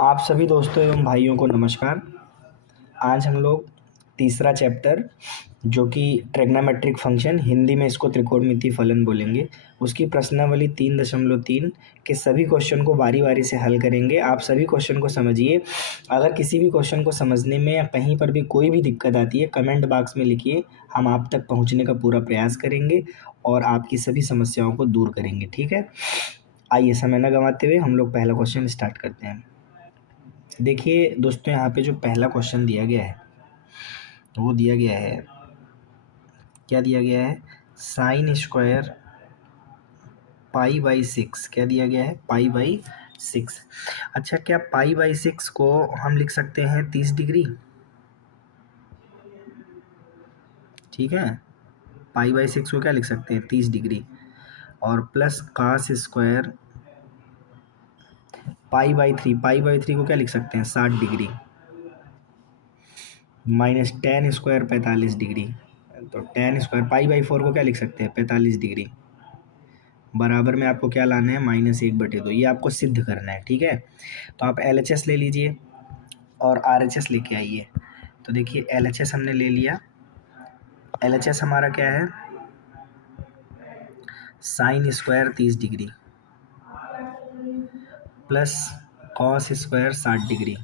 आप सभी दोस्तों एवं भाइयों को नमस्कार। आज हम लोग तीसरा चैप्टर जो कि ट्रिग्नोमेट्रिक फंक्शन, हिंदी में इसको त्रिकोणमितीय फलन बोलेंगे, उसकी प्रश्नावली 3.3 के सभी क्वेश्चन को बारी बारी से हल करेंगे। आप सभी क्वेश्चन को समझिए। अगर किसी भी क्वेश्चन को समझने में या कहीं पर भी कोई भी दिक्कत आती है, कमेंट बॉक्स में लिखिए, हम आप तक पहुँचने का पूरा प्रयास करेंगे और आपकी सभी समस्याओं को दूर करेंगे। ठीक है, आइए समय न गंवाते हुए हम लोग पहला क्वेश्चन स्टार्ट करते हैं। देखिए दोस्तों, यहाँ पे जो पहला क्वेश्चन दिया गया है वो दिया गया है, क्या दिया गया है, साइन स्क्वायर पाई बाई 6। क्या दिया गया है, पाई बाई 6। अच्छा, क्या पाई बाई 6 को हम लिख सकते हैं 30 डिग्री? ठीक है, पाई बाई 6 को क्या लिख सकते हैं, 30 डिग्री। और plus cos square pi by 3, pi by 3 को क्या लिख सकते हैं, 60 degree. Minus tan square 45 degree, तो टेन स्क्वायर पाई बाई 4 को क्या लिख सकते हैं, 45 डिग्री। बराबर में आपको क्या लाना है, -1/2। ये आपको सिद्ध करना है। ठीक है, तो आप LHS ले लीजिए और RHS लेके आइए। तो देखिए LHS हमने ले लिया। LHS हमारा क्या है, sine square 30 degree plus cos square 60 degree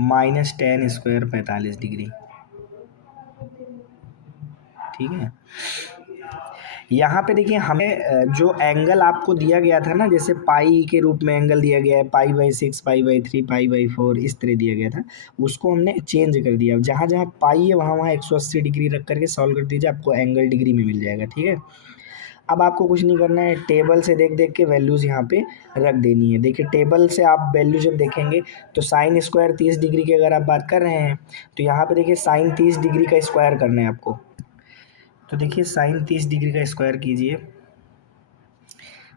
minus tan square 45 degree. ठीक है, यहाँ पे देखिए हमें जो एंगल आपको दिया गया था ना, जैसे पाई के रूप में एंगल दिया गया है, pi by 6, pi by 3, pi by 4, इस तरह दिया गया था, उसको हमने चेंज कर दिया। जहाँ जहाँ पाई है वहाँ वहाँ 180 डिग्री रख करके सॉल्व कर दीजिए, आपको एंगल डिग्री में मिल जाएगा। ठीक है, अब आपको कुछ नहीं करना है, टेबल से देख देख के वैल्यूज़ यहाँ पे रख देनी है। देखिए टेबल से आप वैल्यू जब देखेंगे तो साइन स्क्वायर 30 डिग्री की अगर आप बात कर रहे हैं तो यहाँ पे देखिए साइन 30 डिग्री का स्क्वायर करना है आपको। तो देखिए साइन 30 डिग्री का स्क्वायर कीजिए।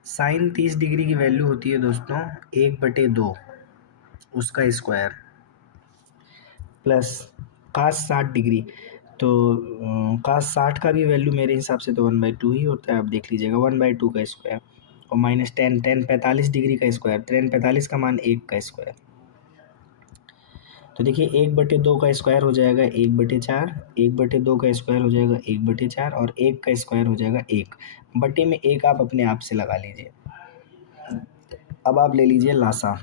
साइन 30 डिग्री की वैल्यू होती है दोस्तों 1/2 उसका स्क्वायर, प्लस कास 60 डिग्री। तो कास 60 का भी वैल्यू मेरे हिसाब से तो 1/2 ही होता है, आप देख लीजिएगा, 1/2 का स्क्वायर। और माइनस टेन 45 डिग्री का स्क्वायर, 45 का मान 1 का स्क्वायर। तो देखिए 1/2 का स्क्वायर हो जाएगा 1/4, 1/2 का स्क्वायर हो जाएगा 1/4, और 1 का स्क्वायर हो जाएगा 1 बटे में 1। आप अपने आप से लगा लीजिए। अब आप ले लीजिए लासा।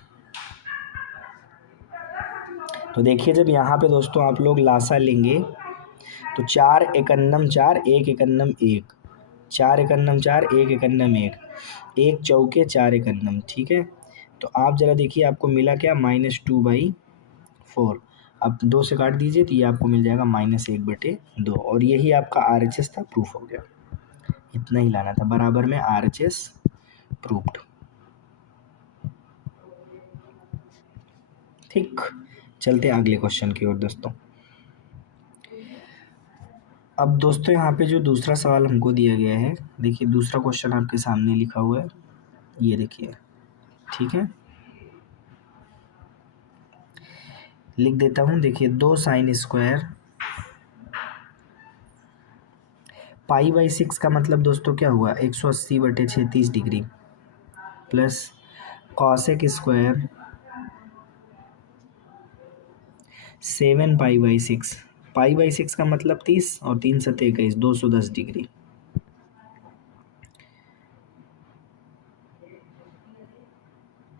तो देखिए जब यहाँ पे दोस्तों आप लोग लासा लेंगे तो 4 एकन्नम 4, 1 एकन्नम 1, 4 एकन्नम 4, 1 एकन्नम 1, 1 चौके 4 एकन्नम। ठीक है, तो आप ज़रा देखिए आपको मिला क्या, -2/4। अब 2 से काट दीजिए तो ये आपको मिल जाएगा -1/2, और यही आपका RHS था, प्रूफ हो गया। इतना ही लाना था, बराबर में RHS प्रूफ्ड। ठीक, चलते हैं अगले क्वेश्चन की ओर दोस्तों। अब दोस्तों यहाँ पे जो दूसरा सवाल हमको दिया गया है, देखिए दूसरा क्वेश्चन आपके सामने लिखा हुआ है, ये देखिए। ठीक है, लिख देता हूँ। देखिए 2 साइन स्क्वायर पाई बाई 6 का मतलब दोस्तों क्या हुआ, 180/6, 30 degree, plus cosec square 7 pi by 6। Pi by 6 का मतलब 30 और 3 7 21, 210 डिग्री।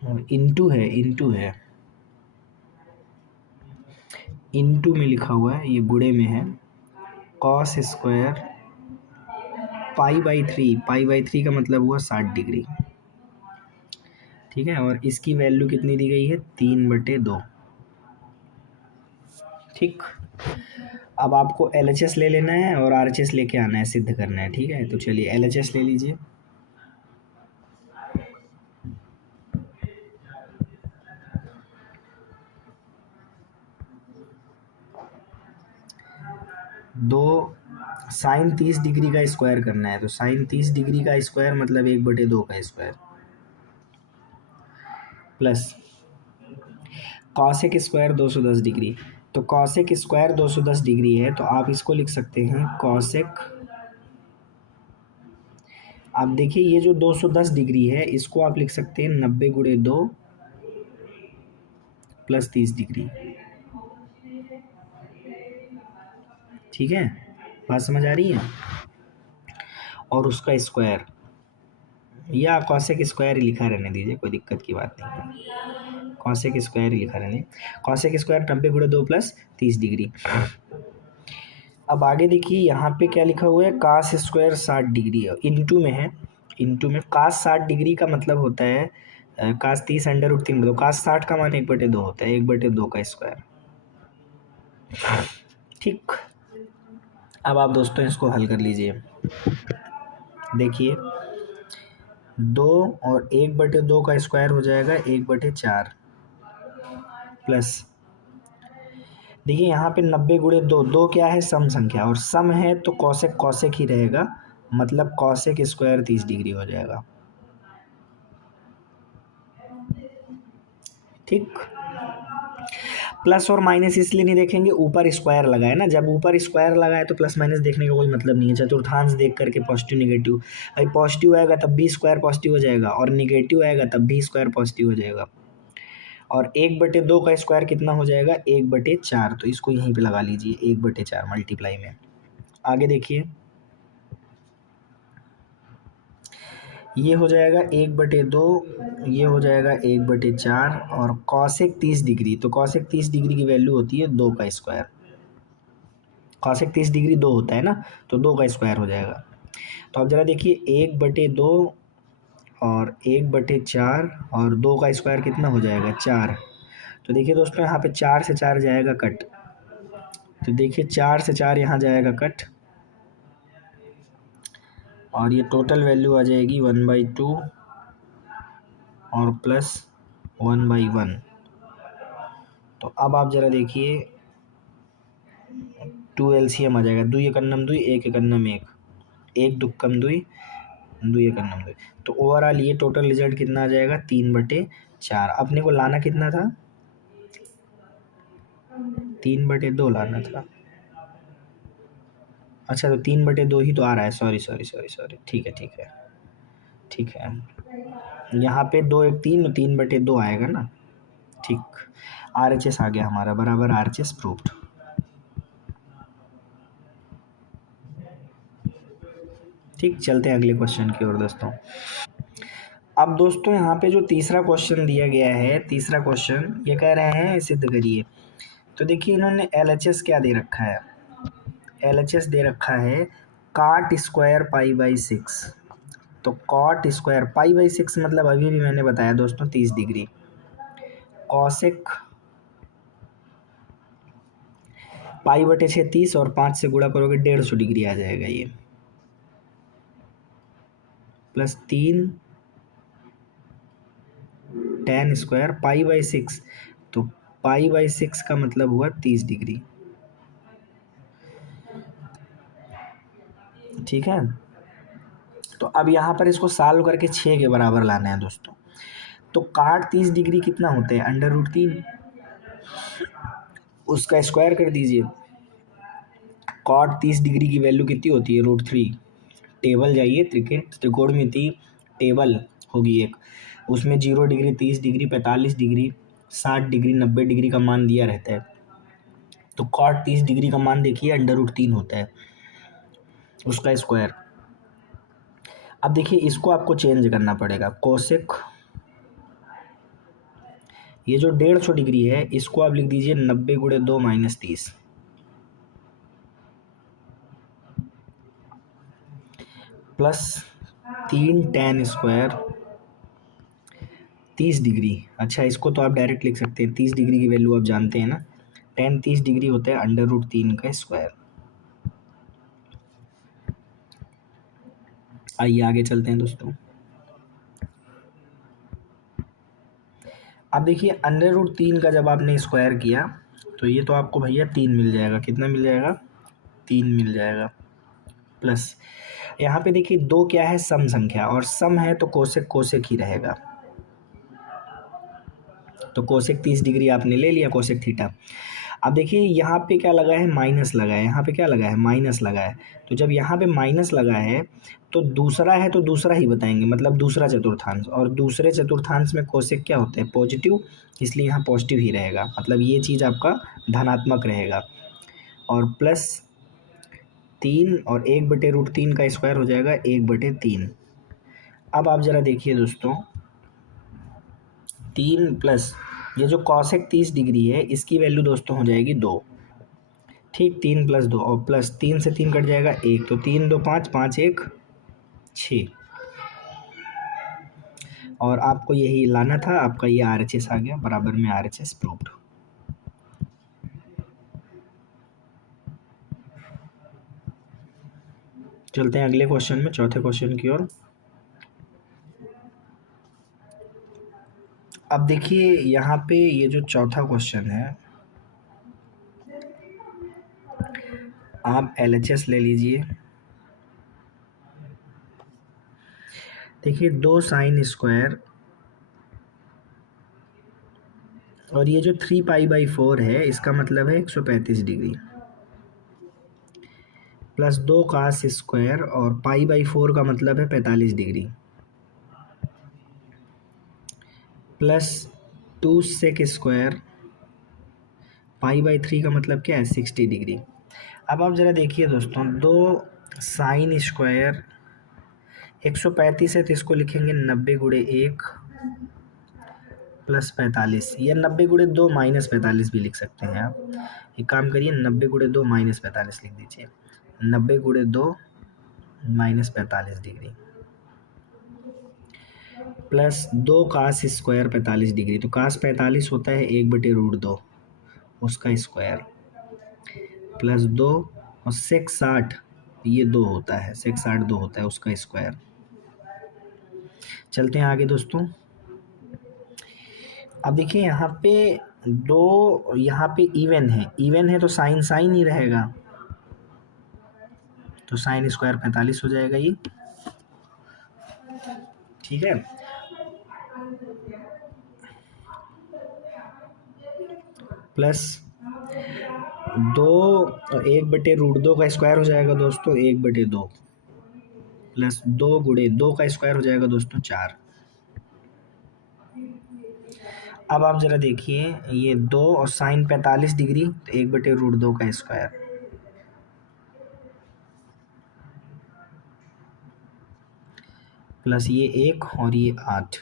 और इंटू है, इंटू में लिखा हुआ है, ये गुणे में है, cos square pi by 3। Pi by 3 का मतलब हुआ 60 डिग्री। ठीक है, और इसकी वैल्यू कितनी दी गई है, 3/2। ठीक, अब आपको LHS ले लेना है और RHS लेके आना है, सिद्ध करना है। ठीक है, तो चलिए LHS ले लीजिए। दो साइन 30 डिग्री का स्क्वायर करना है, तो साइन 30 डिग्री का स्क्वायर मतलब 1/2 का square, plus cosec square 210 degree. तो कॉसेक स्क्वायर 210 डिग्री है, तो आप इसको लिख सकते हैं कॉसेक अब देखिए ये जो 210 डिग्री है इसको आप लिख सकते हैं 90 गुणे 2 प्लस 30 डिग्री। ठीक है, बात समझ आ रही है। और उसका स्क्वायर या कॉसेक स्क्वायर ही लिखा रहने दीजिए, कोई दिक्कत की बात नहीं है, कॉसेक स्क्वायर ही लिखा रहने। कॉसेक स्क्वायर 90 गुणे 2 प्लस 30 डिग्री। अब आगे देखिए यहाँ पे क्या लिखा हुआ है, कास स्क्वायर 60 डिग्री है, इंटू में है। इंटू में कास 60 डिग्री का मतलब होता है कास 30 अंडर रूट 3 दो, कास 60 का मान 1/2 होता है, 1/2 का स्क्वायर। ठीक, अब आप दोस्तों इसको हल कर लीजिए। देखिए 2 और 1/2 का स्क्वायर हो जाएगा 1/4 प्लस, देखिए यहाँ पे 90 गुणे 2, 2 क्या है, सम संख्या, और सम है तो कॉसेक कॉसेक ही रहेगा, मतलब कॉसेक स्क्वायर 30 डिग्री हो जाएगा। ठीक, प्लस और माइनस इसलिए नहीं देखेंगे, ऊपर स्क्वायर लगा है ना, जब ऊपर स्क्वायर लगा है तो प्लस माइनस देखने का कोई मतलब नहीं है। चतुर्थांश देख करके पॉजिटिव निगेटिव, भाई पॉजिटिव आएगा तब भी स्क्वायर पॉजिटिव हो जाएगा, और निगेटिव आएगा तब भी स्क्वायर पॉजिटिव हो जाएगा। और 1/2 का स्क्वायर कितना हो जाएगा, 1/4, तो इसको यहीं पे लगा लीजिए 1/4 मल्टीप्लाई में। आगे देखिए ये हो जाएगा 1/2, ये हो जाएगा 1/4, और कॉसेक 30 डिग्री, तो कॉसेक 30 डिग्री की वैल्यू होती है 2 का स्क्वायर। कॉसेक 30 डिग्री 2 होता है ना, तो 2 का स्क्वायर हो जाएगा। तो अब ज़रा देखिए 1/2 और 1/4 और 2 का स्क्वायर कितना हो जाएगा, 4। तो देखिए दोस्तों यहाँ पे 4 से 4 जाएगा कट, तो देखिए 4 से 4 यहाँ जाएगा कट, और ये टोटल वैल्यू आ जाएगी 1/2 और प्लस 1/1। तो अब आप ज़रा देखिए 2 एलसीएम आ जाएगा, 2 एकन्नम 2, 1 एकन्नम 1, 1 दुक्कम 2, 2 एकन्नम 2। तो ओवरऑल ये टोटल रिजल्ट कितना आ जाएगा, 3/4। अपने को लाना कितना था, 3/2 लाना था। अच्छा तो 3/2 ही तो आ रहा है, सॉरी सॉरी सॉरी सॉरी, ठीक है ठीक है ठीक है, यहाँ पे 2 1 3, 3/2 आएगा ना। ठीक, RHS आ गया हमारा, बराबर RHS प्रूव्ड। ठीक, चलते हैं अगले क्वेश्चन की ओर दोस्तों। अब दोस्तों यहाँ पे जो तीसरा क्वेश्चन दिया गया है, तीसरा क्वेश्चन ये कह रहे हैं सिद्ध करिए। तो देखिए इन्होंने LHS क्या दे रखा है, LHS दे रखा है काट स्क्वायर π/6। तो कॉट स्क्वायर π/6 मतलब अभी भी मैंने बताया दोस्तों 30 डिग्री, कॉसेक π/6 30, और 5 से गुणा करोगे 150 डिग्री आ जाएगा ये, प्लस 3 tan स्क्वायर π/6, तो π/6 का मतलब हुआ 30 डिग्री। ठीक है, तो अब यहाँ पर इसको सॉल्व करके 6 के बराबर लाना है दोस्तों। तो काट 30 डिग्री कितना होते हैं, √3, उसका स्क्वायर कर दीजिए। कॉट 30 डिग्री की वैल्यू कितनी होती है, √3। टेबल जाइए, त्रिकोणमिति टेबल होगी एक, उसमें 0 degree, 30 degree, 45 degree, 60 degree, 90 degree का मान दिया रहता है। तो कॉट 30 डिग्री का मान देखिए √3 होता है, उसका स्क्वायर। अब देखिए इसको आपको चेंज करना पड़ेगा, कोसेक, ये जो 150 डिग्री है इसको आप लिख दीजिए 90 गुणे 2 minus 30, plus 3 tan square 30 degree. अच्छा इसको तो आप डायरेक्ट लिख सकते हैं, 30 डिग्री की वैल्यू आप जानते हैं ना, tan 30 डिग्री होता है √3 का स्क्वायर। आइए आगे चलते हैं दोस्तों। अब देखिए √3 का जब आपने स्क्वायर किया तो ये तो आपको भैया 3 मिल जाएगा, कितना मिल जाएगा, 3 मिल जाएगा, प्लस यहाँ पे देखिए 2 क्या है, सम संख्या, और सम है तो कोसेक कोसेक ही रहेगा। तो कोसेक 30 डिग्री आपने ले लिया, कोसेक थीटा। अब देखिए यहाँ पे क्या लगा है, माइनस लगा है, यहाँ पे क्या लगा है, माइनस लगा है। तो जब यहाँ पे माइनस लगा है तो दूसरा है तो दूसरा ही बताएंगे, मतलब दूसरा चतुर्थांश, और दूसरे चतुर्थांश में कोसेक क्या होते हैं, पॉजिटिव, इसलिए यहाँ पॉजिटिव ही रहेगा, मतलब ये चीज़ आपका धनात्मक रहेगा। और प्लस 3 और 1/√3 का स्क्वायर हो जाएगा 1/3। अब आप ज़रा देखिए दोस्तों, 3 प्लस ये जो कॉसेक 30 डिग्री है इसकी वैल्यू दोस्तों हो जाएगी 2। ठीक, 3 + 2 और प्लस 3 से 3 कट जाएगा 1, तो 3 2 5, 5 1 6। और आपको यही लाना था, आपका ये RHS आ गया, बराबर में RHS प्रूव्ड। चलते हैं अगले क्वेश्चन में, चौथे क्वेश्चन की ओर। अब देखिए यहाँ पे ये जो चौथा क्वेश्चन है, आप LHS ले लीजिए। देखिए 2 sin स्क्वायर और ये जो 3π/4 है इसका मतलब है 135 डिग्री, प्लस 2 cos स्क्वायर और π/4 का मतलब है 45 डिग्री, प्लस 2 sec स्क्वायर, π/3 का मतलब क्या है, 60 डिग्री। अब आप ज़रा देखिए दोस्तों, 2 sin स्क्वायर 135 है तो इसको लिखेंगे 90 × 1 प्लस 45, या 90 × 2 माइनस 45 भी लिख सकते हैं आप। एक काम करिए, 90 × 2 माइनस 45 लिख दीजिए, 90 × 2 minus 45 degree, plus 2 cos square 45 degree, तो cos 45 होता है 1/√2 उसका स्क्वायर, प्लस 2 और sec 60 ये 2 होता है, sec 60 2 होता है उसका स्क्वायर। चलते हैं आगे दोस्तों। अब देखिए यहाँ पे दो, यहाँ पे इवन है तो साइन साइन ही रहेगा, तो साइन स्क्वायर 45 हो जाएगा ये, ठीक है। प्लस 2 और 1/√2 का स्क्वायर हो जाएगा दोस्तों 1/2, प्लस 2 × 2 का स्क्वायर हो जाएगा दोस्तों 4। अब आप ज़रा देखिए, ये 2 और साइन 45 डिग्री, तो 1/√2 का स्क्वायर, प्लस ये 1 और ये 8,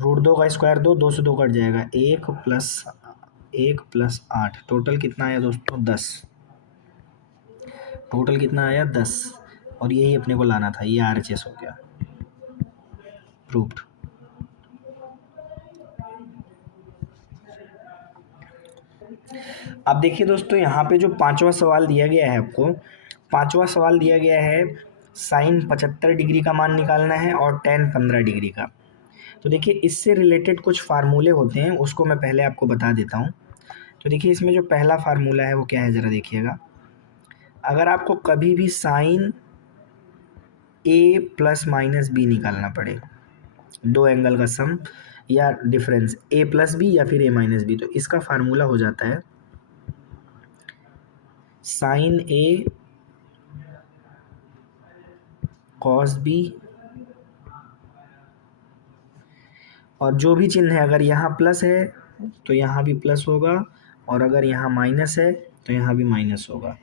√2 का स्क्वायर 2, 2 से 2 कट जाएगा, 1 + 8, टोटल कितना आया दोस्तों 10, टोटल कितना आया 10, और यही अपने को लाना था, ये RHS हो गया, प्रूव्ड। अब देखिए दोस्तों, यहाँ पे जो पांचवा सवाल दिया गया है आपको, पांचवा सवाल दिया गया है साइन 75 डिग्री का मान निकालना है और tan 15 डिग्री का। तो देखिए इससे रिलेटेड कुछ फार्मूले होते हैं, उसको मैं पहले आपको बता देता हूँ। तो देखिए इसमें जो पहला फार्मूला है वो क्या है, ज़रा देखिएगा। अगर आपको कभी भी साइन A + -B निकालना पड़े, दो एंगल का सम या डिफरेंस A + B या फिर A - B, तो इसका फार्मूला हो जाता है साइन A cos B, और जो भी चिन्ह है, अगर यहाँ प्लस है तो यहाँ भी प्लस होगा, और अगर यहाँ माइनस है तो यहाँ भी माइनस होगा,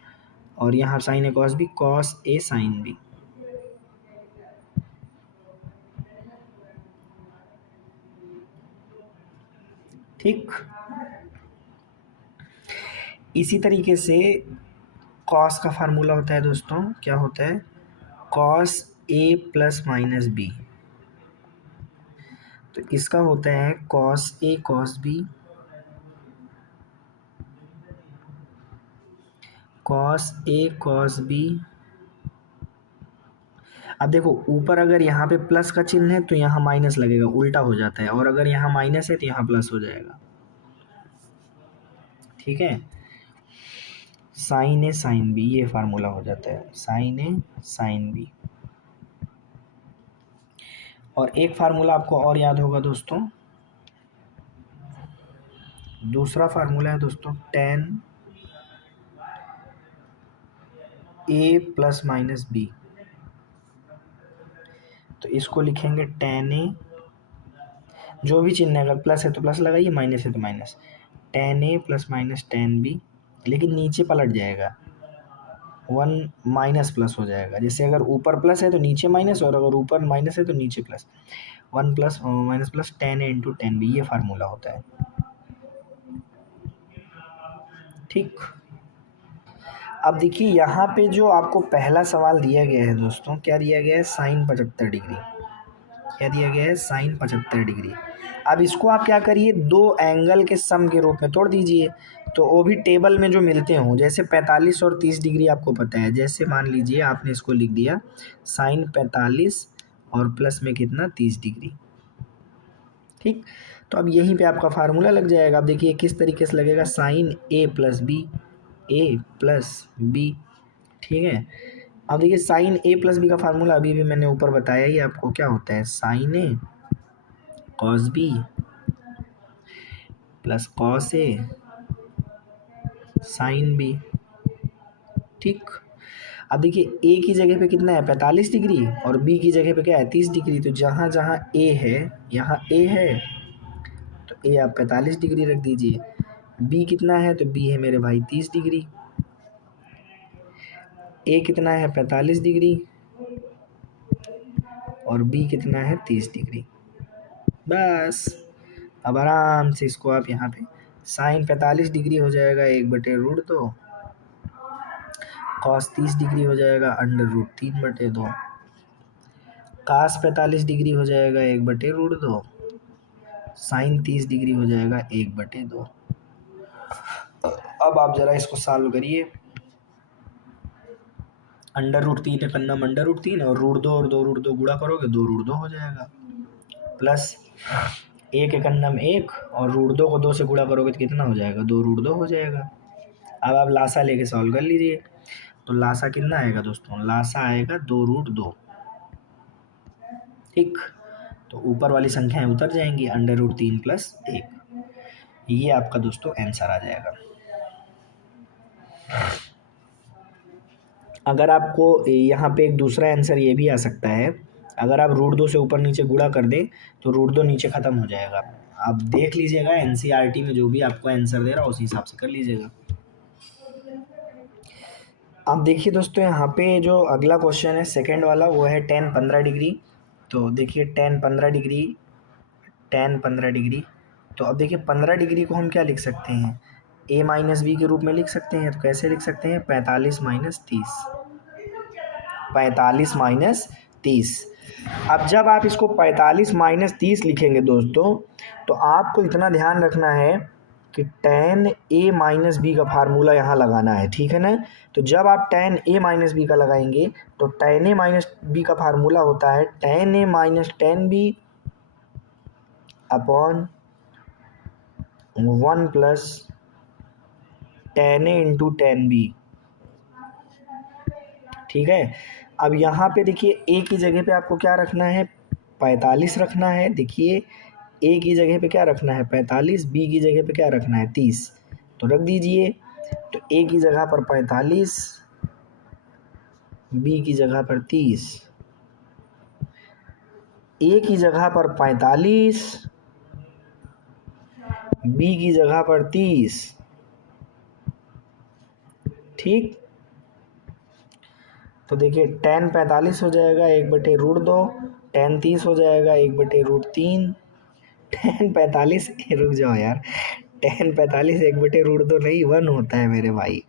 और यहाँ sign A cos B, cos A sin B। ठीक, इसी तरीके से cos का फार्मूला होता है दोस्तों, क्या होता है, cos A + -B, तो इसका होता है cos A cos B, cos A cos B। अब देखो ऊपर अगर यहाँ पे प्लस का चिन्ह है तो यहाँ माइनस लगेगा, उल्टा हो जाता है, और अगर यहाँ माइनस है तो यहाँ प्लस हो जाएगा, ठीक है। साइन A sin B, ये फार्मूला हो जाता है साइन A sin B। और एक फार्मूला आपको और याद होगा दोस्तों, दूसरा फार्मूला है दोस्तों tan a plus minus B. तो इसको लिखेंगे tan a, जो भी चिन्ह है, अगर प्लस है तो प्लस लगाइए, माइनस है तो minus, tan a plus minus tan b, लेकिन नीचे पलट जाएगा, वन माइनस प्लस हो जाएगा। जैसे अगर ऊपर प्लस है तो नीचे माइनस, और अगर ऊपर माइनस है तो नीचे plus, one plus minus plus tan a into tan b, ये फार्मूला होता है। ठीक, अब देखिए यहाँ पे जो आपको पहला सवाल दिया गया है दोस्तों, क्या दिया गया है, साइन 75 डिग्री। क्या दिया गया है, साइन 75 डिग्री। अब इसको आप क्या करिए, दो एंगल के सम के रूप में तोड़ दीजिए, तो वो भी टेबल में जो मिलते हों, जैसे 45 और 30 डिग्री आपको पता है। जैसे मान लीजिए आपने इसको लिख दिया साइन 45 और प्लस में कितना, 30 डिग्री। ठीक, तो अब यहीं पे आपका फार्मूला लग जाएगा। अब देखिए किस तरीके से लगेगा, साइन ए प्लस बी, ए प्लस बी। ठीक है, अब देखिए साइन ए प्लस बी का फार्मूला अभी भी मैंने ऊपर बताया ही आपको, क्या होता है, sign A cos B plus cos A sine B. ठीक, अब देखिए ए की जगह पे कितना है, 45 डिग्री, और बी की जगह पे क्या है, 30 डिग्री। तो जहाँ जहाँ ए है, यहाँ ए है, तो ए आप 45 डिग्री रख दीजिए। बी कितना है, तो बी है मेरे भाई 30 डिग्री। ए कितना है, 45 डिग्री, और बी कितना है, 30 डिग्री। बस, अब आराम से इसको आप यहाँ पे साइन 45 डिग्री हो जाएगा 1/√2, कॉस 30 डिग्री हो जाएगा √3/2, कास 45 डिग्री हो जाएगा 1/√2, साइन 30 डिग्री हो जाएगा 1/2। अब आप ज़रा इसको सॉल्व करिए। √3 है पन्ना, √3, और √2 और 2√2 गुणा करोगे 2√2 हो जाएगा, प्लस 1 एक अन्नम 1, और √2 को 2 से गुणा करोगे तो कितना हो जाएगा, 2√2 हो जाएगा। अब आप लासा लेके सॉल्व कर लीजिए, तो लासा कितना आएगा दोस्तों, लासा आएगा 2√2। ठीक, तो ऊपर वाली संख्याएं उतर जाएंगी, √3 प्लस 1, ये आपका दोस्तों आंसर आ जाएगा। अगर आपको यहाँ पे एक दूसरा आंसर ये भी आ सकता है, अगर आप √2 से ऊपर नीचे गुणा कर दें तो √2 नीचे ख़त्म हो जाएगा। आप देख लीजिएगा एनसीईआरटी में जो भी आपको आंसर दे रहा है उसी हिसाब से कर लीजिएगा। अब देखिए दोस्तों यहाँ पे जो अगला क्वेश्चन है सेकंड वाला, वो है tan 15 डिग्री। तो देखिए tan 15 डिग्री, tan 15 डिग्री, तो अब देखिए 15 डिग्री को हम क्या लिख सकते हैं, a माइनस बी के रूप में लिख सकते हैं। तो कैसे लिख सकते हैं, 45 माइनस 30, 45 माइनस 30। अब जब आप इसको 45 माइनस 30 लिखेंगे दोस्तों, तो आपको इतना ध्यान रखना है कि tan a माइनस बी का फार्मूला यहाँ लगाना है, ठीक है ना। तो जब आप tan a माइनस बी का लगाएंगे तो tan a माइनस बी का फार्मूला होता है tan a minus tan b upon 1 plus tan a into tan b। ठीक है, अब यहाँ पे देखिए a की जगह पे आपको क्या रखना है, 45 रखना है। देखिए a की जगह पे क्या रखना है, 45, b की जगह पे क्या रखना है, 30, तो रख दीजिए। तो a की जगह पर 45, b की जगह पर 30, a की जगह पर 45, b की जगह पर 30। ठीक, तो देखिए tan 45 हो जाएगा 1/√2, tan 30 हो जाएगा 1/√3, tan 45, रुक जाओ यार, tan 45 1/√2 नहीं 1 होता है मेरे भाई,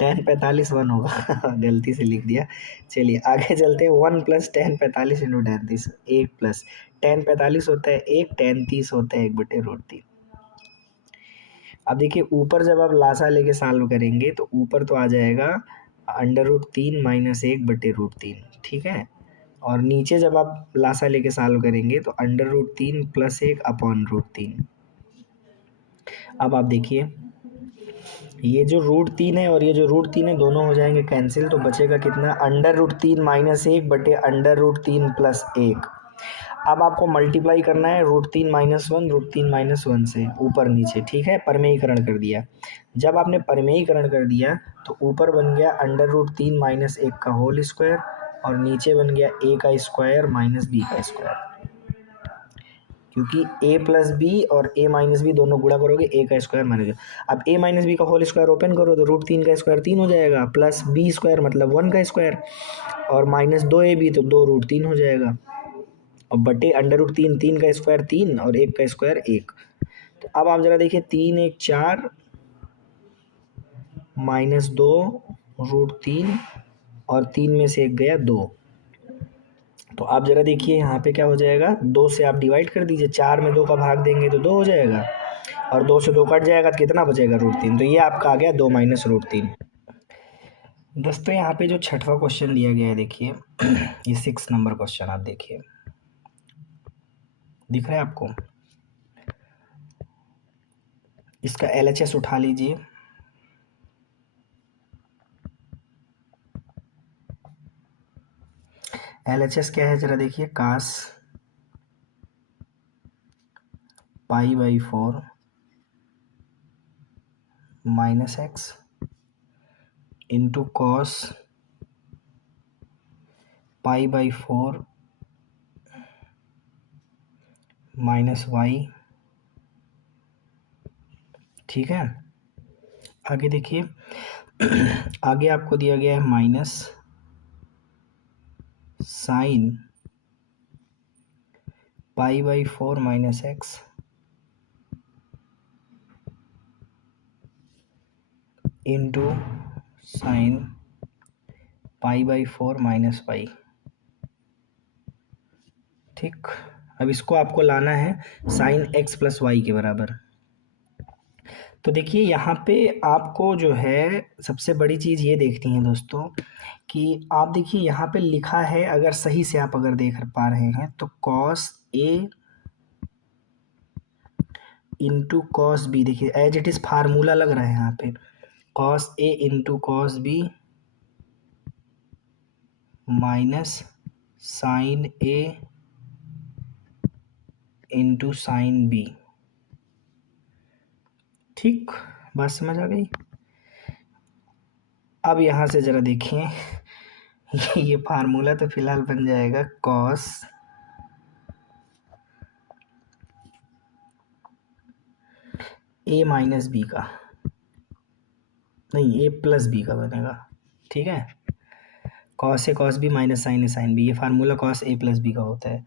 tan 45 1 होगा गलती से लिख दिया। चलिए आगे चलते हैं, 1 plus tan 45 into tan 30, 1 plus tan 45 होता है 1, tan 30 होता है 1/√3। अब देखिए ऊपर जब आप लासा लेके सॉल्व करेंगे तो ऊपर तो आ जाएगा √3 माइनस 1/√3, ठीक है। और नीचे जब आप लासा लेके सॉल्व करेंगे तो √3 प्लस 1 अपॉन √3। अब आप देखिए ये जो √3 है और ये जो √3 है दोनों हो जाएंगे कैंसिल, तो बचेगा कितना, √3 माइनस 1 बटे √3 प्लस 1। अब आपको मल्टीप्लाई करना है √3 - 1 √3 - 1 से ऊपर नीचे, ठीक है, परमेयीकरण कर दिया। जब आपने परमेयीकरण कर दिया तो ऊपर बन गया √3 - 1 का होल स्क्वायर और नीचे बन गया a का स्क्वायर माइनस b का स्क्वायर, क्योंकि a प्लस बी और a माइनस बी दोनों गुणा करोगे a का स्क्वायर माइनस। अब a माइनस बी का होल स्क्वायर ओपन करो तो √3 का स्क्वायर 3 हो जाएगा, प्लस b स्क्वायर मतलब 1 का स्क्वायर और माइनस 2ab तो 2√3 हो जाएगा और बटे √3, 3 का स्क्वायर 3 और 1 का स्क्वायर 1। तो अब आप जरा देखिए 3 1 4 -2√3 और 3 में से 1 गया 2। तो आप जरा देखिए यहाँ पे क्या हो जाएगा, 2 से आप डिवाइड कर दीजिए, 4 में 2 का भाग देंगे तो 2 हो जाएगा और 2 से 2 कट जाएगा तो कितना बचेगा √3। तो ये आपका आ गया 2 - √3। दोस्तों यहाँ पे जो छठवां क्वेश्चन दिया गया है देखिए ये 6 नंबर क्वेश्चन आप देखिए, दिख रहा है आपको? इसका LHS उठा लीजिए। LHS क्या है जरा देखिए, cos π/4 -x into cos π/4 -y, ठीक है। आगे देखिए आगे आपको दिया गया है minus sine π/4 -x into sine π/4 -y, ठीक। अब इसको आपको लाना है साइन x + y के बराबर। तो देखिए यहाँ पे आपको जो है सबसे बड़ी चीज़ ये देखनी है दोस्तों कि आप देखिए यहाँ पे लिखा है, अगर सही से आप अगर देख पा रहे हैं तो cos a into cos b, देखिए एज इट इज़ फार्मूला लग रहा है यहाँ पे, cos a into cos b minus sine a into sine b, ठीक, बात समझ आ गई। अब यहाँ से ज़रा देखें ये फार्मूला तो फिलहाल बन जाएगा cos a माइनस बी का, नहीं a प्लस बी का बनेगा, ठीक है। cos a cos b minus sine a sine b, ये formula cos a plus B का होता है।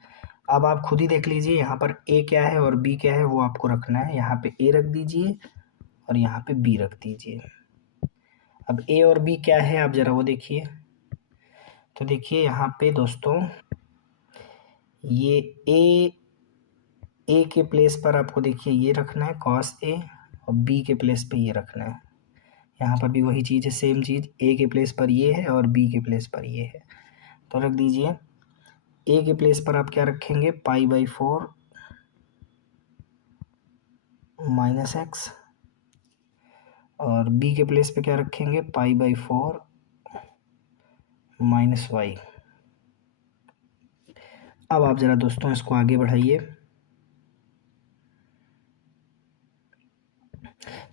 अब आप खुद ही देख लीजिए यहाँ पर a क्या है और b क्या है वो आपको रखना है। यहाँ पे a रख दीजिए और यहाँ पे b रख दीजिए। अब a और b क्या है आप ज़रा वो देखिए। तो देखिए यहाँ पे दोस्तों ये a के प्लेस पर आपको देखिए ये रखना है cos a और b के प्लेस पे ये रखना है। यहाँ पर भी वही चीज़ है, सेम चीज़, a के प्लेस पर ये है और b के प्लेस पर ये है। तो रख दीजिए, a के प्लेस पर आप क्या रखेंगे π/4 -x और b के प्लेस पे क्या रखेंगे π/4 -y। अब आप ज़रा दोस्तों इसको आगे बढ़ाइए।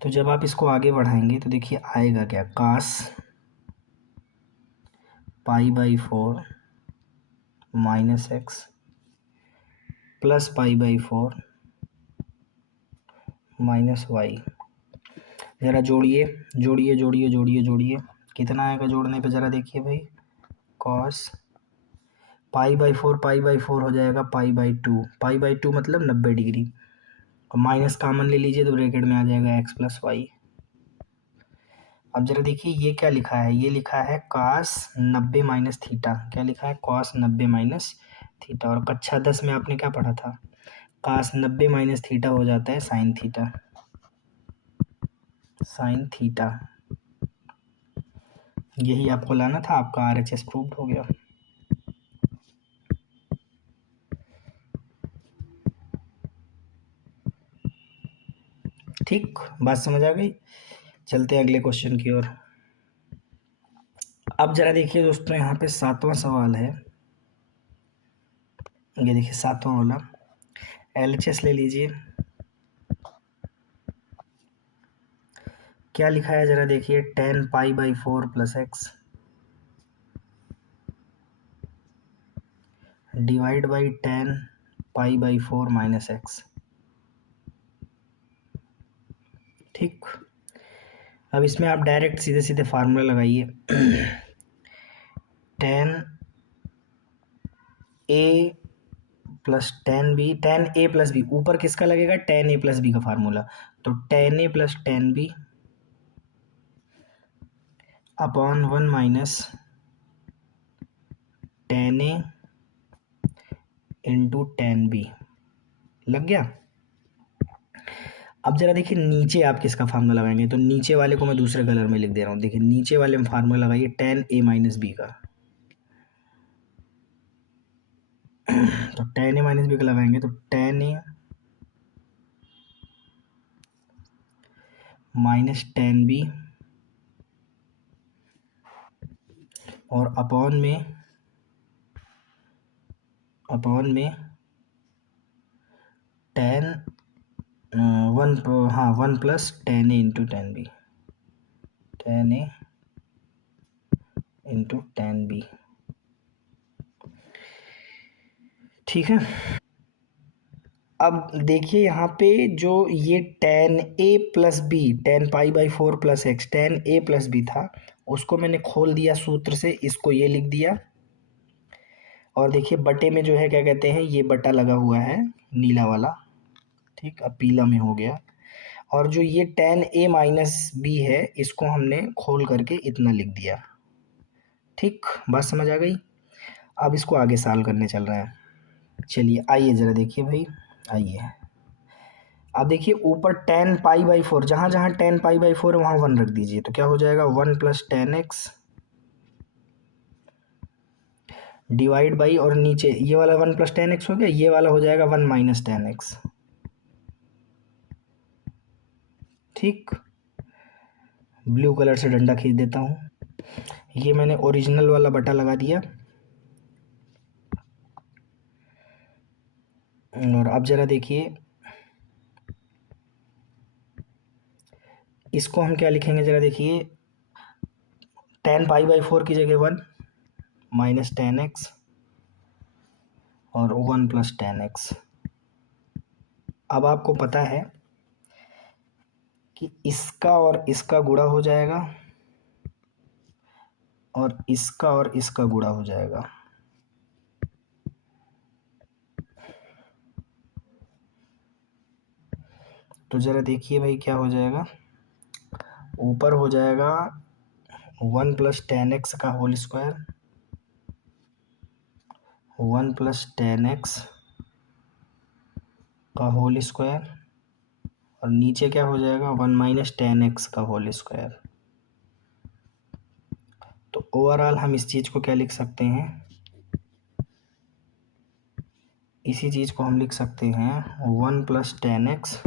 तो जब आप इसको आगे बढ़ाएंगे तो देखिए आएगा क्या, cos π/4 -x प्लस π/4 -y। ज़रा जोड़िए जोड़िए जोड़िए जोड़िए जोड़िए, कितना आएगा जोड़ने पे ज़रा देखिए भाई, cos π/4 हो जाएगा π/2, π/2 मतलब 90 डिग्री, और माइनस कॉमन ले लीजिए तो ब्रैकेट में आ जाएगा x + y। अब ज़रा देखिए ये क्या लिखा है, ये लिखा है cos 90 - थीटा, क्या लिखा है cos 90 - थीटा, और कक्षा 10 में आपने क्या पढ़ा था, cos 90 - थीटा हो जाता है साइन थीटा, साइन थीटा। यही आपको लाना था, आपका RHS प्रूव्ड हो गया। ठीक, बात समझ आ गई। चलते हैं अगले क्वेश्चन की ओर। अब जरा देखिए दोस्तों यहाँ पे 7वां सवाल है, ये देखिए सातवां वाला LHS ले लीजिए। क्या लिखा है ज़रा देखिए, 10 पाई/4 + x डिवाइड बाई 10 पाई/4 - x। ठीक, अब इसमें आप डायरेक्ट सीधे सीधे फार्मूला लगाइए। 10a + 10b, 10a + b, ऊपर किसका लगेगा, 10a + b का फार्मूला, तो 10a + 10b upon 1 minus 10a into 10b। लग गया। अब जरा देखिए नीचे आप किसका फार्मूला लगाएंगे, तो नीचे वाले को मैं दूसरे कलर में लिख दे रहा हूँ। देखिए नीचे वाले में फार्मूला लगाइए 10a - b का। तो 10a - b का लगाएंगे तो 10a - 10b और अपॉन में 10 1 हाँ 1 + 10a into 10b, 10a into 10b। ठीक है। अब देखिए यहाँ पे जो ये 10a + b, 10 पाई/4 + x, 10a + b था, उसको मैंने खोल दिया सूत्र से, इसको ये लिख दिया। और देखिए बटे में जो है क्या कहते हैं, ये बटा लगा हुआ है नीला वाला। ठीक, अब पीला में हो गया। और जो ये 10a - b है, इसको हमने खोल करके इतना लिख दिया। ठीक, बात समझ आ गई। अब इसको आगे सॉल्व करने चल रहे हैं। चलिए आइए ज़रा देखिए भाई, आइए। अब देखिए ऊपर 10 पाई/4, जहाँ जहाँ 10 पाई/4 है वहाँ 1 रख दीजिए, तो क्या हो जाएगा 1 + 10x डिवाइड बाई, और नीचे ये वाला 1 + 10x हो गया, ये वाला हो जाएगा 1 - 10x। ठीक, ब्लू कलर से डंडा खींच देता हूँ। ये मैंने ओरिजिनल वाला बटा लगा दिया। और अब ज़रा देखिए, इसको हम क्या लिखेंगे ज़रा देखिए, 10 पाई/4 की जगह 1 - 10x और 1 + 10x। अब आपको पता है कि इसका और इसका गुणा हो जाएगा और इसका और इसका गुणा हो जाएगा। तो ज़रा देखिए भाई क्या हो जाएगा, ऊपर हो जाएगा 1 + 10x का होल स्क्वायर, 1 + 10x का होल स्क्वायर, और नीचे क्या हो जाएगा 1 - 10x का होल स्क्वायर। तो ओवरऑल हम इस चीज़ को क्या लिख सकते हैं, इसी चीज़ को हम लिख सकते हैं 1 + 10x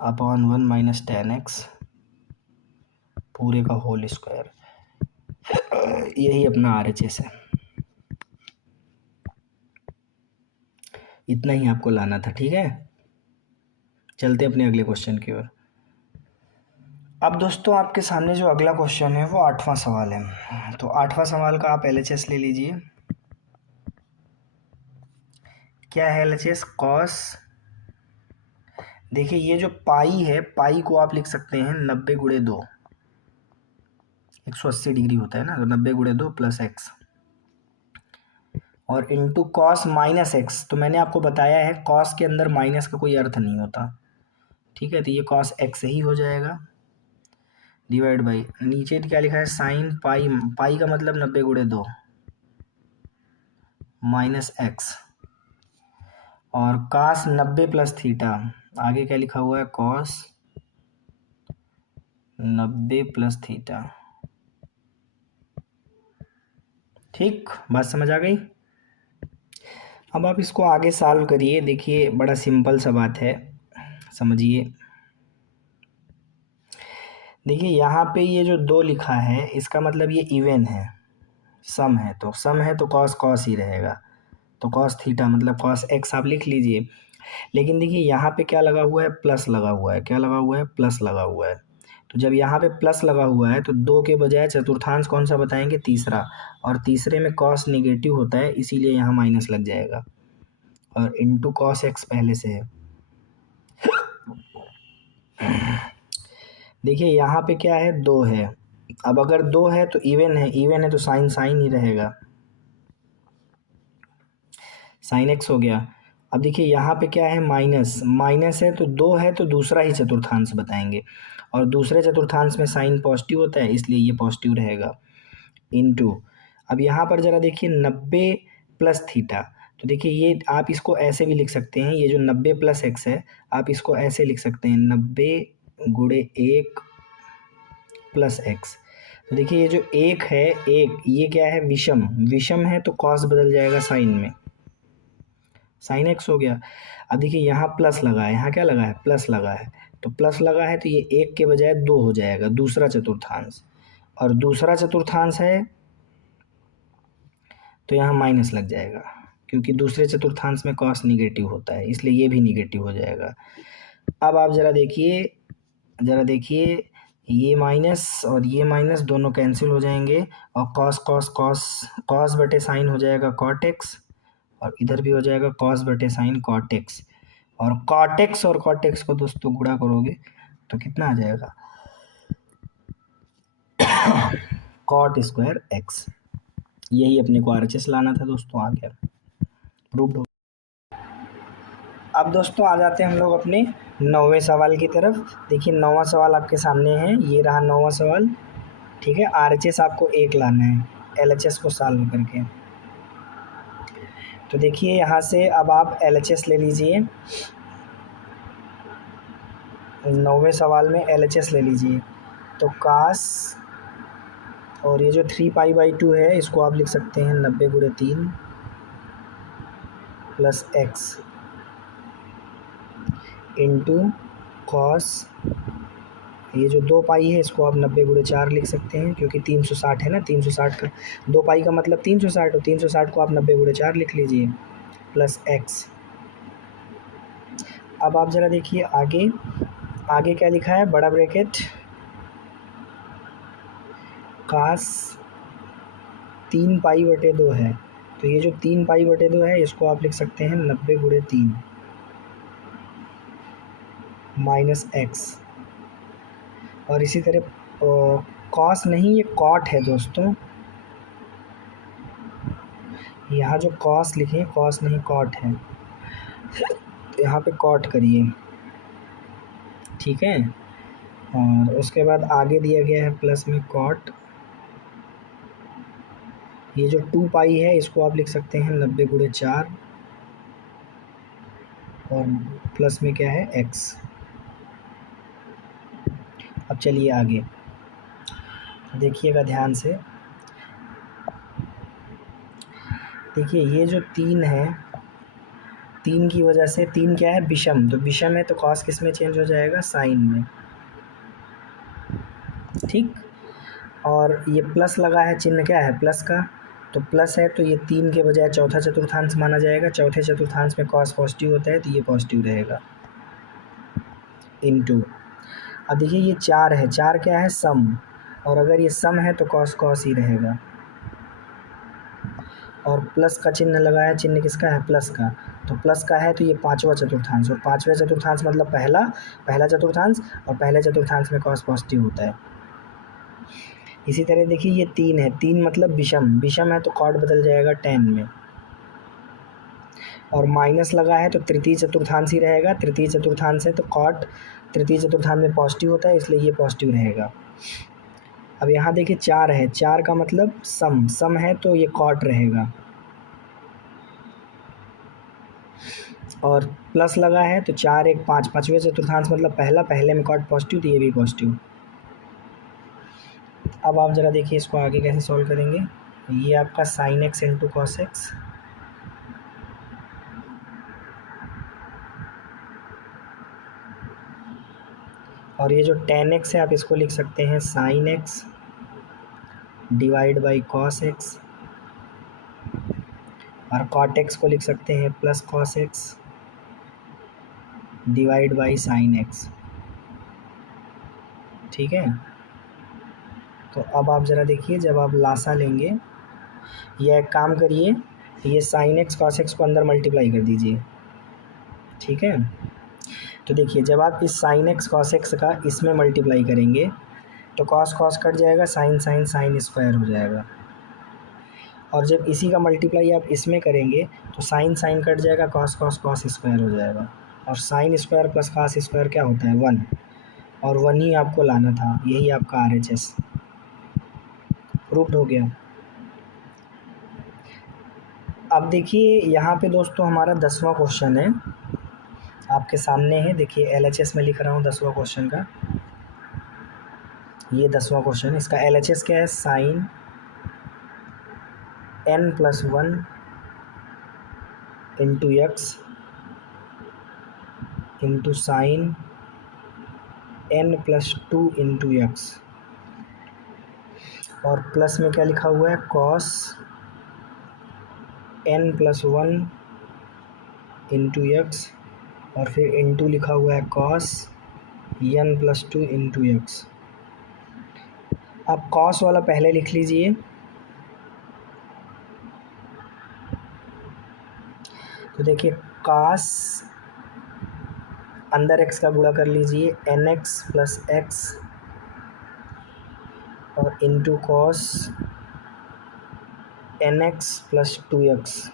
अपॉन 1 - 10x पूरे का होल स्क्वायर। यही अपना RHS है। इतना ही आपको लाना था। ठीक है, चलते अपने अगले क्वेश्चन की ओर। अब दोस्तों आपके सामने जो अगला क्वेश्चन है वो 8वां सवाल है। तो 8वां सवाल का आप LHS ले लीजिए। क्या है LHS, कॉस, देखिए ये जो पाई है, पाई को आप लिख सकते हैं 90 × 2, 180 डिग्री होता है ना, तो 90 × 2 + x और इंटू कॉस -x। तो मैंने आपको बताया है कॉस के अंदर माइनस का कोई अर्थ नहीं होता। ठीक है, तो ये कॉस x ही हो जाएगा डिवाइड बाई, नीचे क्या लिखा है साइन पाई, पाई का मतलब 90 × 2 -x और कास 90 + थीटा, आगे क्या लिखा हुआ है कॉस 90 + थीटा। ठीक, बात समझ आ गई। अब आप इसको आगे सॉल्व करिए। देखिए बड़ा सिंपल सा बात है, समझिए। देखिए यहाँ पे ये जो 2 लिखा है इसका मतलब ये इवन है, सम है, तो सम है तो कॉस कॉस ही रहेगा, तो कॉस थीटा मतलब कॉस एक्स आप लिख लीजिए। लेकिन देखिए यहाँ पे क्या लगा हुआ है, प्लस लगा हुआ है, क्या लगा हुआ है, प्लस लगा हुआ है। तो जब यहाँ पे प्लस लगा हुआ है तो 2 के बजाय चतुर्थांश कौन सा बताएंगे, तीसरा, और तीसरे में कॉस निगेटिव होता है इसीलिए यहाँ माइनस लग जाएगा, और इंटू कॉस एक्स पहले से है। देखिए यहाँ पे क्या है, 2 है, अब अगर 2 है तो इवन है, इवन है तो साइन साइन ही रहेगा, साइन एक्स हो गया। अब देखिए यहाँ पे क्या है, माइनस, माइनस है तो 2 है तो दूसरा ही चतुर्थांश बताएंगे, और दूसरे चतुर्थांश में साइन पॉजिटिव होता है इसलिए ये पॉजिटिव रहेगा, इनटू। अब यहाँ पर ज़रा देखिए 90 प्लस थीटा, तो देखिए ये आप इसको ऐसे भी लिख सकते हैं, ये जो 90 प्लस एक्स है आप इसको ऐसे लिख सकते हैं, 90 गुणे 1 प्लस एक्स। तो देखिए ये जो 1 है, एक ये क्या है, विषम, विषम है तो कॉस बदल जाएगा साइन में, साइन एक्स हो गया। अब देखिए यहाँ प्लस लगा है, यहाँ क्या लगा है, प्लस लगा है, तो प्लस लगा है तो ये 1 के बजाय 2 हो जाएगा, दूसरा चतुर्थांश, और दूसरा चतुर्थांश है तो यहाँ माइनस लग जाएगा, क्योंकि दूसरे चतुर्थांश में कॉस निगेटिव होता है इसलिए ये भी निगेटिव हो जाएगा। अब आप ज़रा देखिए, ज़रा देखिए, ये माइनस और ये माइनस दोनों कैंसिल हो जाएंगे, और कॉस कॉस कॉस, कॉस बटे साइन हो जाएगा कॉट एक्स, और इधर भी हो जाएगा कॉस बटे साइन कॉट एक्स, और कॉट एक्स को दोस्तों गुणा करोगे तो कितना आ जाएगा, कॉट स्क्वायर एक्स। यही अपने को RHS लाना था दोस्तों, आ गया, प्रूव्ड हो। अब दोस्तों आ जाते हैं हम लोग अपने 9वें सवाल की तरफ। देखिए 9वां सवाल आपके सामने है, ये रहा 9वां सवाल, ठीक है। RHS आपको 1 लाना है LHS को सॉल्व करके। तो देखिए यहाँ से अब आप LHS ले लीजिए, 9वें सवाल में LHS ले लीजिए, तो कास, और ये जो 3π/2 है इसको आप लिख सकते हैं 90 गुणे 3 प्लस एक्स इंटू कॉस, ये जो 2π है इसको आप 90 गुणे 4 लिख सकते हैं, क्योंकि 360 है ना, 360 का 2π का मतलब 360, और 360 को आप 90 गुणे 4 लिख लीजिए, प्लस एक्स। अब आप ज़रा देखिए आगे, आगे क्या लिखा है, बड़ा ब्रैकेट कास 3π/2 है, तो ये जो 3π/2 है इसको आप लिख सकते हैं 90 गुणे 3 माइनस एक्स, और इसी तरह कॉस नहीं, ये कॉट है दोस्तों, यहाँ जो कॉस लिखे कॉस नहीं कॉट है, यहाँ पे कॉट करिए, ठीक है। और उसके बाद आगे दिया गया है प्लस में कॉट, ये जो 2π है इसको आप लिख सकते हैं 90 गुणे 4, और प्लस में क्या है एक्स। अब चलिए आगे देखिएगा ध्यान से, देखिए ये जो 3 है, 3 की वजह से, 3 क्या है, विषम, तो विषम है तो कॉस किस में चेंज हो जाएगा, साइन में, ठीक। और ये प्लस लगा है, चिन्ह क्या है, प्लस का, तो प्लस है तो ये 3 के बजाय चौथा चतुर्थांश माना जाएगा, चौथे चतुर्थांश में कॉस पॉजिटिव होता है तो ये पॉजिटिव रहेगा, इनटू। अब देखिए ये 4 है, 4 क्या है, सम, और अगर ये सम है तो कॉस कॉस ही रहेगा, और प्लस का चिन्ह लगाया, चिन्ह किसका है, प्लस का, तो प्लस का है तो ये 5वां चतुर्थांश, और 5वां चतुर्थांश मतलब पहला चतुर्थांश, और पहले चतुर्थांश में कॉस पॉजिटिव होता है। इसी तरह देखिए ये 3 है, 3 मतलब विषम, विषम है तो कॉट बदल जाएगा tan में, और माइनस लगा है तो तृतीय चतुर्थांश ही रहेगा, तृतीय चतुर्थांश है तो कॉट तृतीय चतुर्थांश में पॉजिटिव होता है इसलिए ये पॉजिटिव रहेगा। अब यहाँ देखिए 4 है, 4 का मतलब सम, सम है तो ये कॉट रहेगा, और प्लस लगा है तो 4 1 5, 5वें चतुर्थांश मतलब पहले में कॉट पॉजिटिव तो ये भी पॉजिटिव। अब आप ज़रा देखिए इसको आगे कैसे सॉल्व करेंगे, ये आपका sine x into cos x, और ये जो tan x है आप इसको लिख सकते हैं sin x divide by cos x, और cot x को लिख सकते हैं plus cos x divide by sin x। ठीक है, तो अब आप ज़रा देखिए, जब आप लासा लेंगे या एक काम करिए, ये sin x cos x को अंदर मल्टीप्लाई कर दीजिए। ठीक है, तो देखिए जब आप इस sin x cos x का इसमें मल्टीप्लाई करेंगे तो cos cos कट जाएगा, sin sin sin स्क्वायर हो जाएगा, और जब इसी का मल्टीप्लाई आप इसमें करेंगे तो sin sin कट जाएगा, cos cos cos स्क्वायर हो जाएगा, और sin square plus cos square क्या होता है 1, और 1 ही आपको लाना था, यही आपका RHS प्रूव्ड हो गया। अब देखिए यहाँ पे दोस्तों हमारा 10वां क्वेश्चन है, आपके सामने है, देखिए LHS में लिख रहा हूँ 10वां क्वेश्चन का, ये 10वां क्वेश्चन है। इसका LHS क्या है, sine n+1 into X into sine n+2 into X, और प्लस में क्या लिखा हुआ है, कॉस n+1 इंटू एक्स, और फिर इंटू लिखा हुआ है कॉस n+2 इंटू एक्स। अब कॉस वाला पहले लिख लीजिए, तो देखिए कॉस अंदर x का गुणा कर लीजिए nx प्लस एक्स, और into cos nx plus 2x।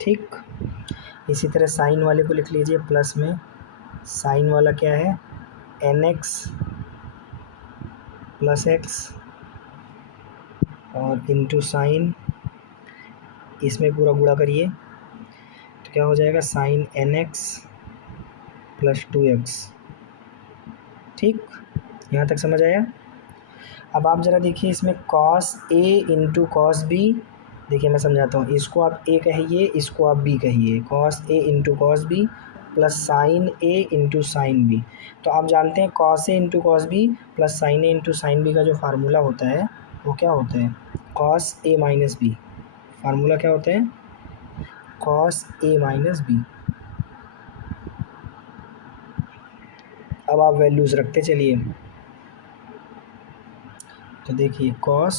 ठीक, इसी तरह साइन वाले को लिख लीजिए, प्लस में साइन वाला क्या है, nx प्लस एक्स, और इंटू साइन, इसमें पूरा गुणा करिए तो क्या हो जाएगा, साइन nx प्लस 2x। ठीक, यहाँ तक समझ आया। अब आप ज़रा देखिए इसमें cos a into cos B, देखिए मैं समझाता हूँ, इसको आप a कहिए, इसको आप b कहिए, cos a into cos B plus sine a into sine B. तो आप जानते हैं cos a into cos B plus sine a into sine B का जो फार्मूला होता है वो क्या होता है, cos a minus B. Formula क्या होता है, cos a माइनस बी। अब आप वैल्यूज़ रखते चलिए, तो देखिए cos,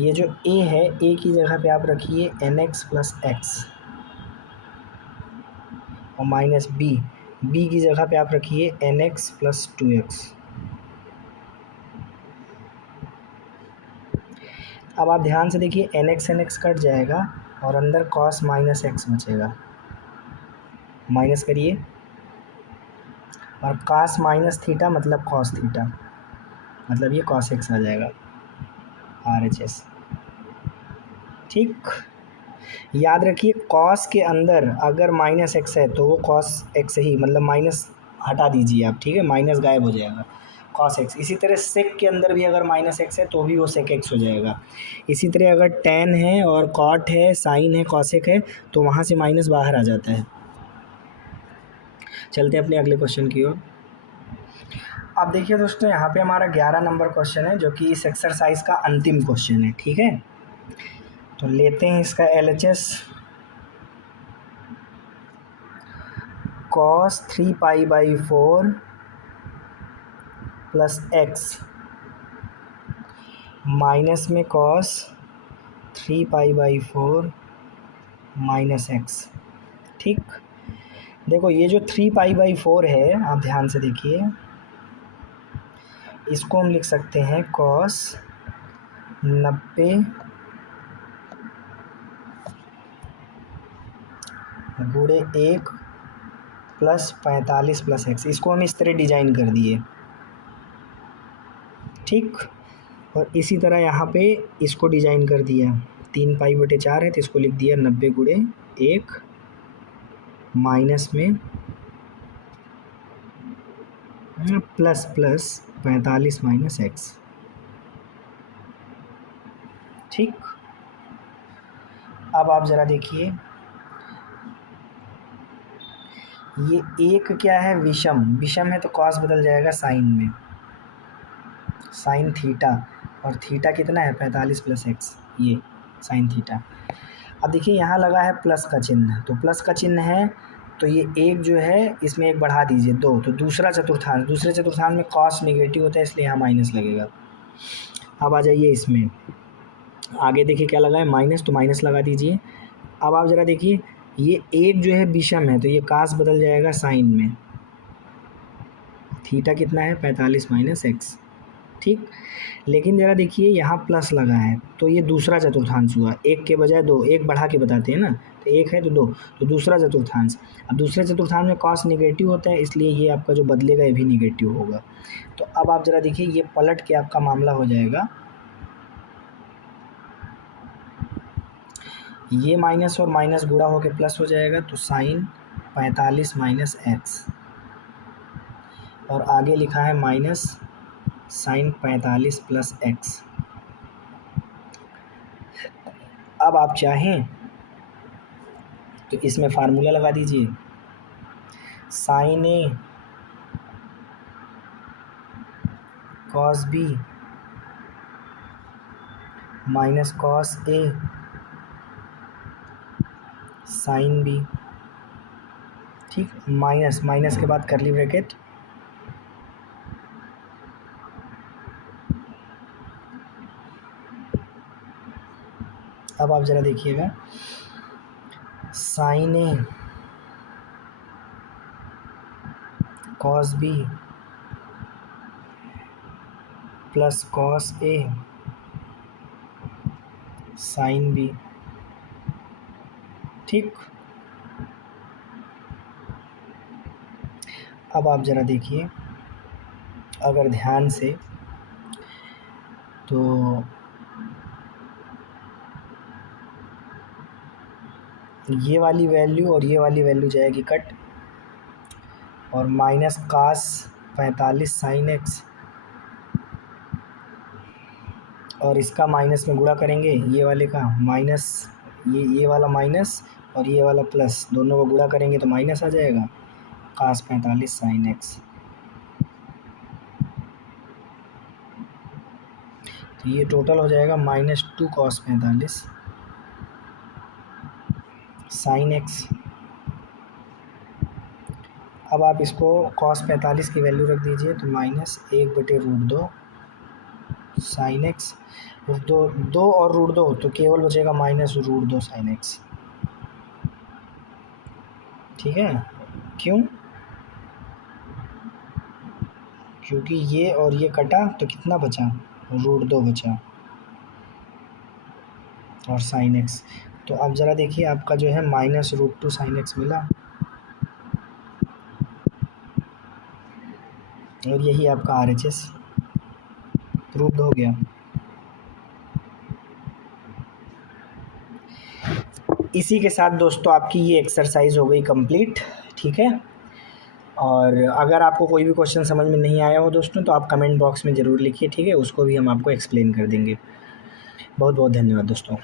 ये जो a है, a की जगह पे आप रखिए nx प्लस एक्स, और माइनस b की जगह पे आप रखिए nx प्लस 2x। अब आप ध्यान से देखिए nx कट जाएगा और अंदर cos माइनस एक्स बचेगा, माइनस करिए, और cos माइनस थीटा मतलब cos थीटा, मतलब ये cos x आ जाएगा RHS। ठीक, याद रखिए cos के अंदर अगर माइनस एक्स है तो वो cos x ही, मतलब माइनस हटा दीजिए आप, ठीक है, माइनस गायब हो जाएगा, cos x। इसी तरह sec के अंदर भी अगर माइनस एक्स है तो भी वो sec x हो जाएगा। इसी तरह अगर tan है और cot है, sin है, cosec है, तो वहाँ से माइनस बाहर आ जाता है। चलते हैं अपने अगले क्वेश्चन की ओर। अब देखिए दोस्तों यहाँ पे हमारा 11 नंबर क्वेश्चन है, जो कि इस एक्सरसाइज का अंतिम क्वेश्चन है। ठीक है, तो लेते हैं इसका LHS। cos 3π/4 plus X minus में cos 3π/4 माइनस एक्स। ठीक, देखो ये जो 3π/4 है, आप ध्यान से देखिए, इसको हम लिख सकते हैं cos 90 गुणे 1 प्लस 45 प्लस एक्स। इसको हम इस तरह डिजाइन कर दिए। ठीक, और इसी तरह यहाँ पे इसको डिजाइन कर दिया, 3π/4 है तो इसको लिख दिया 90 गुणे 1 माइनस में प्लस 45 माइनस एक्स। ठीक। अब आप ज़रा देखिए, ये एक क्या है, विषम, विषम है तो कॉस बदल जाएगा साइन में, साइन थीटा, और थीटा कितना है 45 + x, ये साइन थीटा। अब देखिए यहाँ लगा है प्लस का चिन्ह, तो प्लस का चिन्ह है तो ये एक जो है इसमें एक बढ़ा दीजिए 2, तो दूसरे चतुर्थांश में कॉस नेगेटिव होता है इसलिए यहाँ माइनस लगेगा। अब आ जाइए इसमें, आगे देखिए क्या लगा है माइनस, तो माइनस लगा दीजिए। अब आप ज़रा देखिए ये एक जो है विषम है तो ये कास बदल जाएगा साइन में, थीटा कितना है 45 - x, ठीक। लेकिन ज़रा देखिए यहाँ प्लस लगा है तो ये दूसरा चतुर्थांश हुआ, एक के बजाय 2, एक बढ़ा के बताते हैं ना, तो एक है तो 2, तो दूसरा चतुर्थांश। अब दूसरे चतुर्थांश में कॉस नेगेटिव होता है इसलिए ये आपका जो बदलेगा ये भी नेगेटिव होगा। तो अब आप ज़रा देखिए ये पलट के आपका मामला हो जाएगा, ये माइनस और माइनस गुणा होकर प्लस हो जाएगा, तो साइन 45 - x, और आगे लिखा है माइनस साइन 45 + x। अब आप चाहें तो इसमें फार्मूला लगा दीजिए, sine a cos b minus cos a sine b, ठीक। माइनस के बाद कर्ली ब्रैकेट, अब आप ज़रा देखिएगा sine a cos b plus cos a sine b, ठीक। अब आप ज़रा देखिए अगर ध्यान से, तो ये वाली वैल्यू और ये वाली वैल्यू जाएगी कट, और माइनस कास 45 साइन x, और इसका माइनस में गुणा करेंगे, ये वाले का माइनस, ये वाला माइनस और ये वाला प्लस, दोनों को गुणा करेंगे तो माइनस आ जाएगा, कास 45 साइन x। तो ये टोटल हो जाएगा -2 cos 45 साइन x। अब आप इसको cos 45 की वैल्यू रख दीजिए, तो -1/√2 साइन x, दो और √2 तो केवल बचेगा -√2 साइन x, ठीक है। क्यों? क्योंकि ये और ये कटा तो कितना बचा, √2 बचा, और साइन x। तो अब ज़रा देखिए आपका जो है -√2 साइन x मिला, और यही आपका RHS प्रूव्ड हो गया। इसी के साथ दोस्तों आपकी ये एक्सरसाइज हो गई कंप्लीट, ठीक है। और अगर आपको कोई भी क्वेश्चन समझ में नहीं आया हो दोस्तों तो आप कमेंट बॉक्स में ज़रूर लिखिए, ठीक है, उसको भी हम आपको एक्सप्लेन कर देंगे। बहुत बहुत धन्यवाद दोस्तों।